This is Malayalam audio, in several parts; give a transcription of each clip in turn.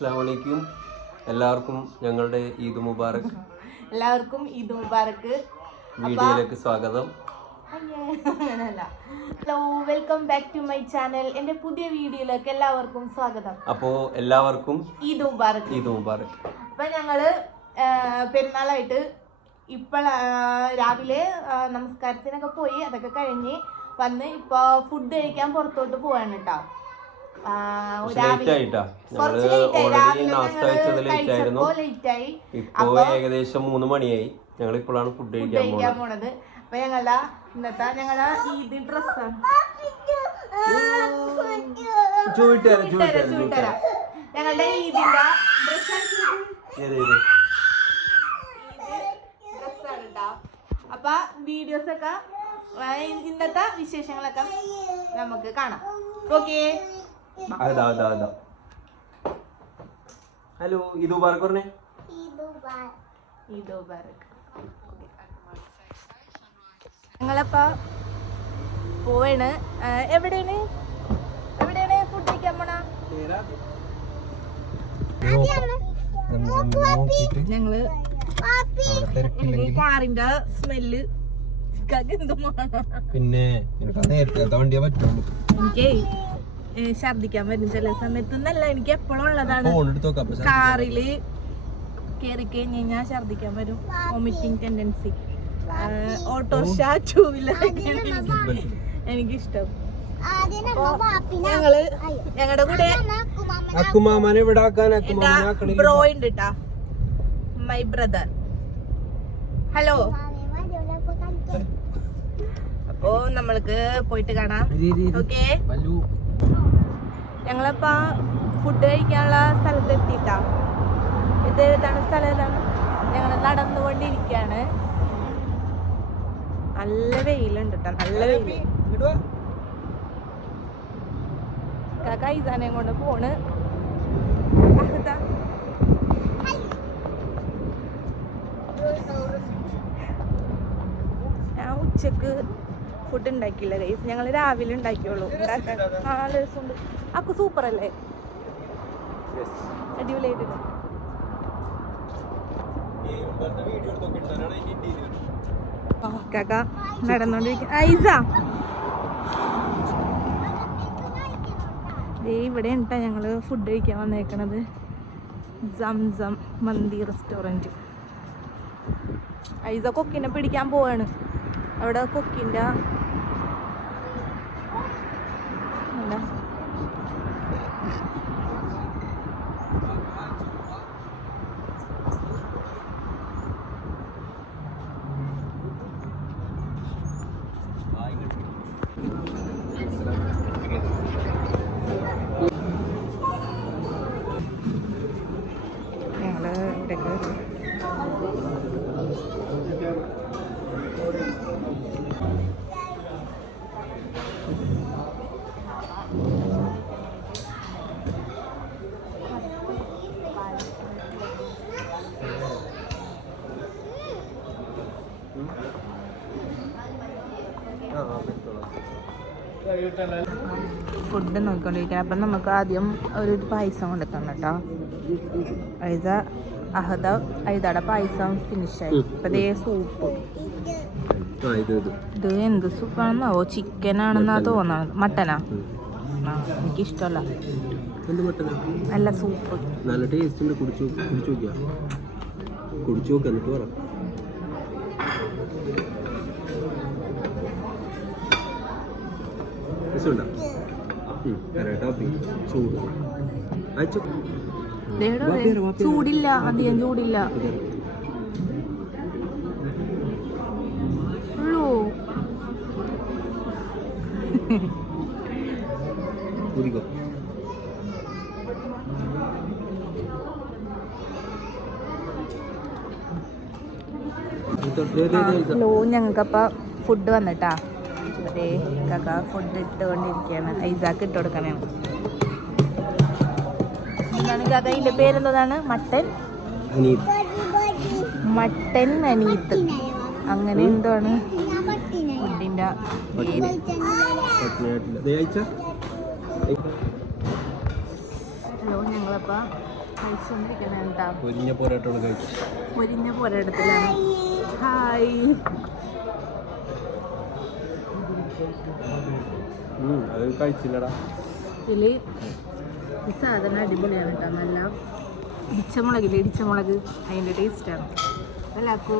അസ്സാം വലൈക്കും എല്ലാവർക്കും ഞങ്ങളുടെ ഈദ് മുബാറക്. എല്ലാവർക്കും ഈദ് മുബാറക്. വീഡിയോയിലേക്ക് സ്വാഗതം. Hello welcome back to my channel. എന്റെ പുതിയ വീഡിയോയിലേക്ക് എല്ലാവർക്കും സ്വാഗതം. അപ്പോ എല്ലാവർക്കും ഈദ് മുബാറക്. ഈദ് മുബാറക്. അപ്പൊ ഞങ്ങൾ പെരുന്നാളായിട്ട് ഇപ്പോൾ രാവിലെ നമസ്കാരത്തിനൊക്കെ പോയി അതൊക്കെ കഴിഞ്ഞ് വന്ന് ഇപ്പൊ ഫുഡ് കഴിക്കാൻ പുറത്തോട്ട് പോവാണ് കേട്ടോ ഇപ്പോ ഏകദേശം മൂന്ന് മണിയായി. ഞങ്ങൾ ഇപ്പോഴാണ് ഫുഡ് കഴിക്കാൻ പോണത്. അപ്പൊ ഞങ്ങളുടെ ഇന്നത്തെ ഞങ്ങളുടെ ഈദ് ഡ്രസ്സാണ് ഞങ്ങളുടെ ഈദിന്റെ ഡ്രസ്സാണ് കേട്ടോ അപ്പൊ വീഡിയോസ് ഒക്കെ ഇന്നത്തെ വിശേഷങ്ങളൊക്കെ നമുക്ക് കാണാം. ഓക്കെ? അതാ അതാ അതാ. ഹലോ ഇതു മുബാറക് പറഞ്ഞേ. ഞങ്ങളപ്പോ പോവാണ്. എവിടെയാണ്? എവിടെയാണ് ഫുഡ് കഴിക്കാൻ പോണ ഞങ്ങൾ കാറിന്റെ സ്മെല്ല് പിന്നെ എനിക്ക് നേരത്തെ വണ്ടിയാ പറ്റുള്ളൂ. എനിക്ക് ഛർദിക്കാൻ വരും ചില സമയത്ത്. എന്നല്ല എനിക്ക് എപ്പോഴും ഉള്ളതാണ് കാറിൽ കേറി കഴിഞ്ഞ് കഴിഞ്ഞാൽ ഛർദിക്കാൻ വരും. Vomiting tendency autorickshaw two wheeler എനിക്കിഷ്ടം. ഞങ്ങൾ ഞങ്ങളുടെ കൂടെ അക്കുമാമനെ വിടാക്കാൻ ബ്രോ ഉണ്ട് കേട്ടാ മൈ ബ്രദർ ഹലോ അപ്പോ നമ്മൾക്ക് പോയിട്ട് കാണാം. ഓക്കേ ഞങ്ങളിപ്പോ ഫുഡ് കഴിക്കാനുള്ള സ്ഥലത്ത് എത്തിയിട്ടാ ഇത് ഏതാണ് സ്ഥലം ഏതാണ് ഞങ്ങൾ നടന്നുകൊണ്ടിരിക്കുകയാണ് നല്ല വെയിലുണ്ട് കേട്ടോ നല്ല വെയിൽ. കാക്ക ഇസാനെയും കൊണ്ട് പോണ്. ഞാൻ ഉച്ചയ്ക്ക് ഫുഡ് ഉണ്ടാക്കിയില്ല ഗൈസ് ഞങ്ങൾ രാവിലെ ഉണ്ടാക്കിയുള്ളൂ. ഉണ്ടാക്കാൻ നാല് ദിവസം ഉണ്ട്. അക്കു സൂപ്പർ അല്ലേ? അടിപൊളിയായിട്ടുണ്ട്. കാക്ക നടന്നോണ്ടിരിക്കുന്ന ഐസ ദേ ഇവിടെ ഉണ്ടാ ഞങ്ങൾ ഫുഡ് കഴിക്കാൻ വന്നേക്കണത്. സംസം മന്തി റെസ്റ്റോറന്റ് ഐസ കൊക്കിനെ പിടിക്കാൻ പോവാണ്. അവിടെ കൊക്കിന്റെ എന്താ ഞങ്ങൾ ഇവിടേക്ക് ഫുഡ് നോക്കിക്കൊണ്ടിരിക്കണം അപ്പം നമുക്ക് ആദ്യം ഒരു പായസം കൊണ്ടെത്തണം കേട്ടോ. ഐസ അഹദ ഐതയുടെ പായസം ഫിനിഷായി അപ്പം ദേ സൂപ്പ് ഇത് എന്ത് സൂപ്പാണെന്നാവോ ചിക്കൻ ആണെന്നാ തോന്നണത്. മട്ടനാ? എനിക്ക് എനിക്കിഷ്ടമല്ല നല്ല സൂപ്പ് നല്ല ടേസ്റ്റ് ഉണ്ട്. കുടിച്ചു കുടിച്ചു നോക്കിയാ. കുടിച്ചു നോക്കുക എന്നിട്ട് പറ. രസമുണ്ടോ? കരട്ടാ, ചൂട്. അയച്ചു ചൂടില്ല അധികം ചൂടില്ല. ഉള്ളൂ. ഹലോ ഞങ്ങൾക്കപ്പ ഫുഡ് വന്നിട്ടാ. അതെ കാക്ക ഫുഡ് ഇട്ടുകൊണ്ടിരിക്കുകയാണ്. ഐസാക്ക് ഇട്ട് കൊടുക്കണേ. എന്താണ് അത് ഇതിന്റെ പേരെന്താണ്? മട്ടൻ. മട്ടൻ അനീത്ത്. അങ്ങനെ എന്താണ് ഫുഡിന്റെ പേര്. ഹലോ കഴിച്ചു. മുരിഞ്ഞ പോരാട്ടത്തിലാണ് ഹായ്. അത് കഴിച്ചില്ലടാ. ഇതിൽ ഈ സാധനം അടിപൊളിയാണ് കേട്ടോ. നല്ല ഇടിച്ചമുളകില്ലേ ഇടിച്ചമുളക് അതിന്റെ ടേസ്റ്റാണ് അല്ലാക്കൂ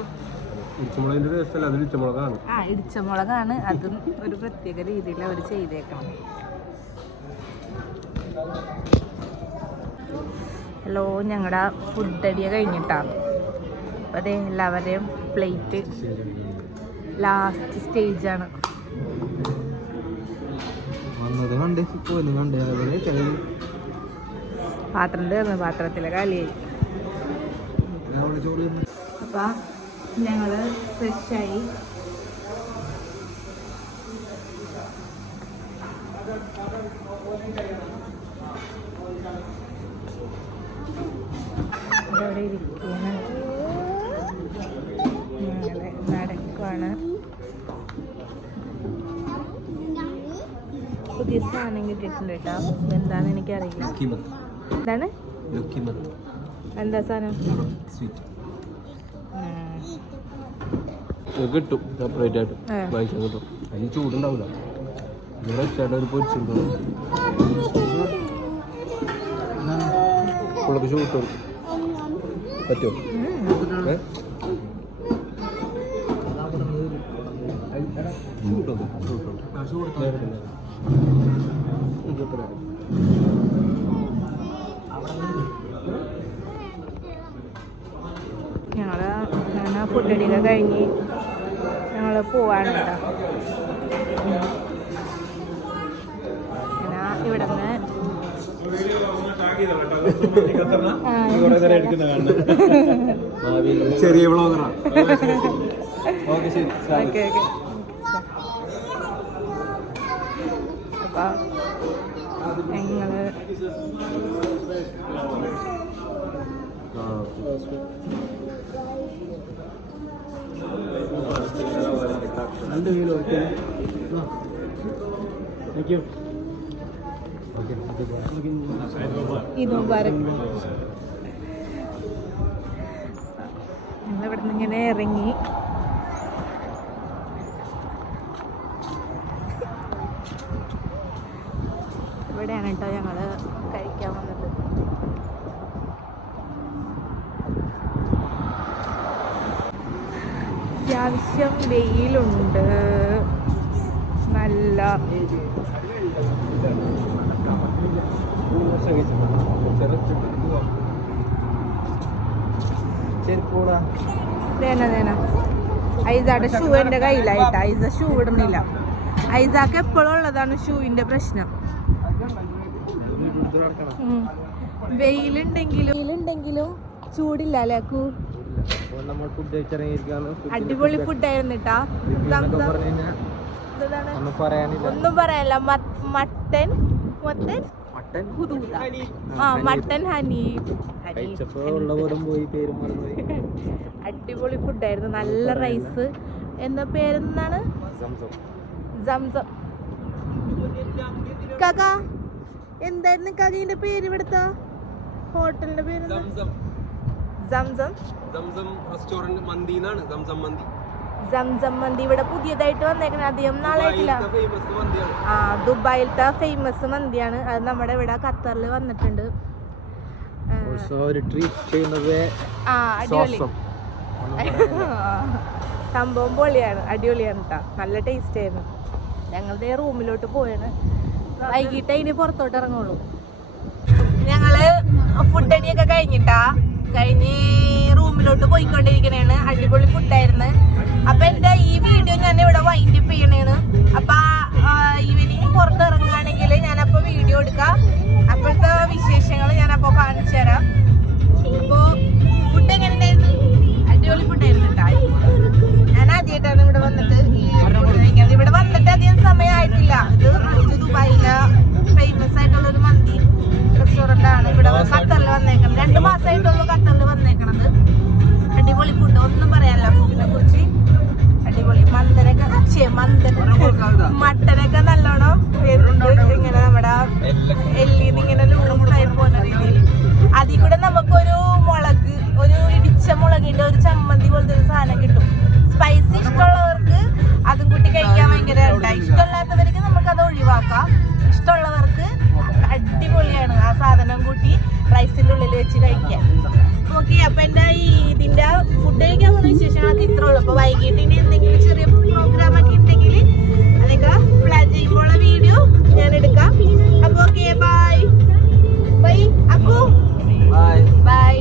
ടേസ്റ്റ് അല്ല അത് ഇടിച്ചുമുളകാണ്. ആ ഇടിച്ചമുളകാണ്. അതും ഒരു പ്രത്യേക രീതിയിൽ അവർ ചെയ്തേക്കണം. ഹലോ ഞങ്ങളുടെ ഫുഡ് അടിയ കഴിഞ്ഞിട്ടാണ് അപ്പോൾ അതെ എല്ലാവരെയും പ്ലേറ്റ് ലാസ്റ്റ് സ്റ്റേജാണ് വന്നത് കണ്ടേ പോലും കണ്ടേ. പാത്രം തീർന്നു പാത്രത്തിലെ കാലിയായി അപ്പൊ ഞങ്ങൾ ഫ്രഷായി. ഇവിടെ ഇരിക്കുകയാണ്. ഞങ്ങൾ നടക്കുവാണ് പുതിയ സാധനം കിട്ടിയിട്ടുണ്ട് കേട്ടോ. എന്താണെന്ന് എനിക്കറിയില്ല. എന്താണ് എന്താ സാധനം. കിട്ടും സെപ്പറേറ്റ് ആയിട്ട് ഏ. വാങ്ങിക്കാൻ കിട്ടും അതിന് ചൂടുണ്ടാവില്ല ഇവിടെ ചേട്ടൻ ഒരു പൊരിച്ചിട്ടുണ്ടാവും പുള്ളക്ക് ചൂട് കിട്ടും പറ്റുമോ? ചൂടുണ്ടോ? ചൂടുണ്ടോ? നേരെ തന്നെ. ഇത് എത്ര? ഞങ്ങൾ ഞാൻ ഫുഡ് അടിയൊക്കെ കഴിഞ്ഞ് ഞങ്ങൾ പോവാണ് കേട്ടോ ഇവിടെ നിന്ന് ചെറിയ വ്ളോഗറാണ് ഓക്കെ ശരി സാരി. Okay okay. അപ്പം ഞങ്ങൾ ഇങ്ങനെ ഇറങ്ങി. ഇവിടെയാണ് കേട്ടോ ഞങ്ങൾ കഴിക്കാൻ വന്നത്. അത്യാവശ്യം വെയിലുണ്ട്. നല്ല. ഐസാടെ ഷൂ എന്റെ കയ്യിലായിട്ട്. ഐസ ഷൂ ഇടുന്നില്ല. ഐസാക്ക് എപ്പോഴും ഉള്ളതാണ് ഷൂവിന്റെ പ്രശ്നം. വെയിലുണ്ടെങ്കിലും വെയിലുണ്ടെങ്കിലും ചൂടില്ല അല്ലേ അക്കു? നമ്മൾ ഫുഡ് ആയിരുന്നു അടിപൊളി കേട്ടാ ഒന്നും പറയാനില്ല. Mutton mutton? മട്ടൻ ഹുദൂദ. ആ മട്ടൻ ഹനി അടിപൊളി ഫുഡായിരുന്നു നല്ല റൈസ് എന്ന പേരെന്താണ്? സംസം സംസം കാക്ക എന്തായിരുന്നു കാക്കീന്റെ പേര് ഇവിടുത്തെ? ഹോട്ടലിന്റെ പേര് സംസം? സംസം റെസ്റ്റോറന്റ് മന്തി എന്നാണ് സംസം മന്തി. സംസം മന്തി ഇവിടെ പുതിയതായിട്ട് വന്നേക്കണ. അധികം നാളായിട്ടില്ല. ആ ദുബായിലത്തെ ഫേമസ് മന്തിയാണ്. അത് നമ്മുടെ ഇവിടെ ഖത്തറിൽ വന്നിട്ടുണ്ട്. ആ, ഒരു ട്രീറ്റ് ചെയ്യുന്നത് ആ അടിപൊളി. സോസം. സംഭവം പൊളിയാണ്. അടിപൊളിയാണ് കേട്ടോ നല്ല ടേസ്റ്റ് ആയിരുന്നു. ഞങ്ങളുടെ റൂമിലോട്ട് പോയാണ്. വൈകിട്ട് അതിന് പുറത്തോട്ട് ഇറങ്ങുള്ളൂ. ഞങ്ങൾ ഫുഡ് അടിയൊക്കെ കഴിഞ്ഞിട്ടാ. കഴിഞ്ഞ് റൂമിലോട്ട് പോയിക്കൊണ്ടിരിക്കണേണ്. അടിപൊളി ഫുഡായിരുന്നു അപ്പൊ എന്റെ ഈ വീഡിയോ ഞാൻ ഇവിടെ വൈൻഡ് അപ്പ് ചെയ്യണേണ്. അപ്പൊ ഈവനിങ് പുറത്ത് ഇറങ്ങുകയാണെങ്കിൽ ഞാനപ്പോ വീഡിയോ എടുക്കാം. അപ്പോഴത്തെ വിശേഷങ്ങൾ ഞാനപ്പോ കാണിച്ചു തരാം അപ്പോ ഫുഡ് എങ്ങനെ ഉണ്ടായിരുന്നു അടിപൊളി ഫുഡായിരുന്നു കൂട്ടി റൈസിന്റെ ഉള്ളിൽ വെച്ച് കഴിക്കാം ഓക്കെ അപ്പം എന്റെ ഈ ഇതിന്റെ ഫുഡ് കഴിക്കാൻ പോകുന്ന വിശേഷങ്ങളൊക്കെ ഇത്ര ഉള്ളൂ. അപ്പോൾ വൈകിട്ട് ഇനി എന്തെങ്കിലും ചെറിയ പ്രോഗ്രാമൊക്കെ ഉണ്ടെങ്കിൽ അതൊക്കെ പ്ലാൻ ചെയ്യുമ്പോഴുള്ള വീഡിയോ ഞാൻ എടുക്കാം. അപ്പോൾ ഓക്കെ ബൈ ബൈ അപ്പോൾ ബൈ